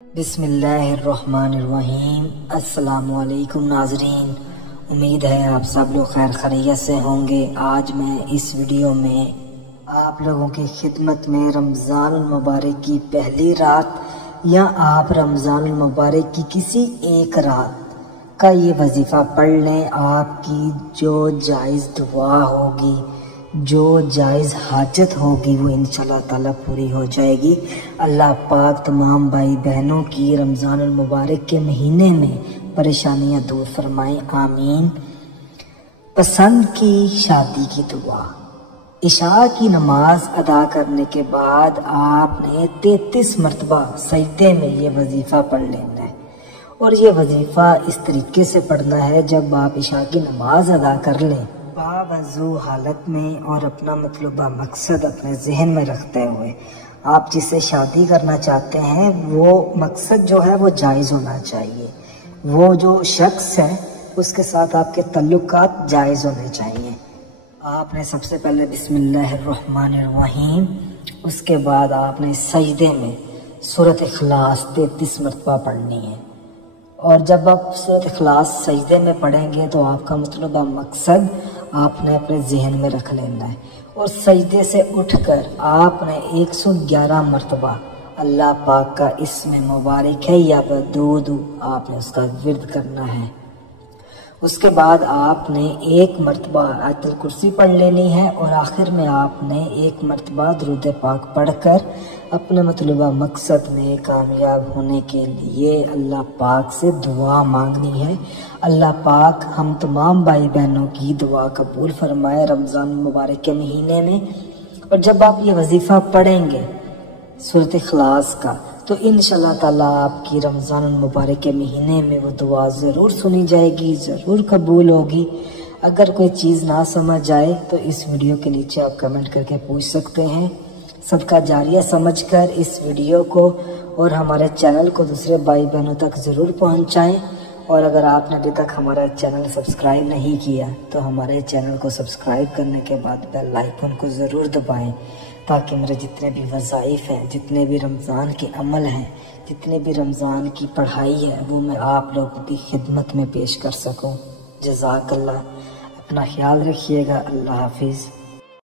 بسم اللہ الرحمن الرحیم۔ السلام علیکم ناظرین، امید ہے آپ سب لوگ خیر خیریت سے ہوں گے۔ آج میں اس ویڈیو میں آپ لوگوں کی خدمت میں رمضان المبارک کی پہلی رات یا آپ رمضان المبارک کی کسی ایک رات کا یہ وظیفہ پڑھ لیں۔ آپ کی جو جائز دعا ہوگی، جو جائز حاجت ہوگی، وہ انشاءاللہ تعالیٰ پوری ہو جائے گی۔ اللہ پاک تمام بھائی بہنوں کی رمضان المبارک کے مہینے میں پریشانیاں دور فرمائیں، آمین۔ پسند کی شادی کی دعا۔ عشاء کی نماز ادا کرنے کے بعد آپ نے 33 مرتبہ سجدے میں یہ وظیفہ پڑھ لینا ہے، اور یہ وظیفہ اس طریقے سے پڑھنا ہے جب آپ عشاء کی نماز ادا کر لیں، باوضو حالت میں اور اپنا مطلوبہ مقصد اپنے ذہن میں رکھتے ہوئے۔ آپ جس سے شادی کرنا چاہتے ہیں وہ مقصد جو ہے وہ جائز ہونا چاہیے، وہ جو شخص ہے اس کے ساتھ آپ کے تعلقات جائز ہونے چاہیے۔ آپ نے سب سے پہلے بسم اللہ الرحمن الرحیم، اس کے بعد آپ نے سجدے میں سورۃ اخلاص 33 مرتبہ پڑھنی ہے، اور جب آپ سورۃ اخلاص سجدے میں پڑھیں گے تو آپ کا مطلوبہ مقصد آپ نے اپنے ذہن میں رکھ لینا ہے، اور سجدے سے اٹھ کر آپ نے 111 مرتبہ اللہ پاک کا اسم مبارک ہے یا بدود آپ نے اس کا ورد کرنا ہے۔ اس کے بعد آپ نے 1 مرتبہ آیت الکرسی پڑھ لینی ہے، اور آخر میں آپ نے 1 مرتبہ درود پاک پڑھ کر اپنے مطلوبہ مقصد میں کامیاب ہونے کے لیے اللہ پاک سے دعا مانگنی ہے۔ اللہ پاک ہم تمام بھائی بہنوں کی دعا قبول فرمائے رمضان المبارک کے مہینے میں۔ اور جب آپ یہ وظیفہ پڑھیں گے سورۃ اخلاص کا تو انشاءاللہ تعالیٰ آپ کی رمضان المبارک کے مہینے میں وہ دعا ضرور سنی جائے گی، ضرور قبول ہوگی۔ اگر کوئی چیز نہ سمجھ آئے تو اس ویڈیو کے نیچے آپ کمنٹ کر کے پوچھ سکتے ہیں۔ صدقہ جاریہ سمجھ کر اس ویڈیو کو اور ہمارے چینل کو دوسرے بھائی بہنوں تک ضرور پہنچائیں، اور اگر آپ نے ابھی تک ہمارا چینل سبسکرائب نہیں کیا تو ہمارے چینل کو سبسکرائب کرنے کے بعد بیل آئیکن کو ضرور دبائیں، تاکہ میرے جتنے بھی وظائف ہیں، جتنے بھی رمضان کے عمل ہیں، جتنے بھی رمضان کی پڑھائی ہے، وہ میں آپ لوگوں کی خدمت میں پیش کر سکوں۔ جزاک اللہ۔ اپنا خیال رکھیے گا۔ اللہ حافظ۔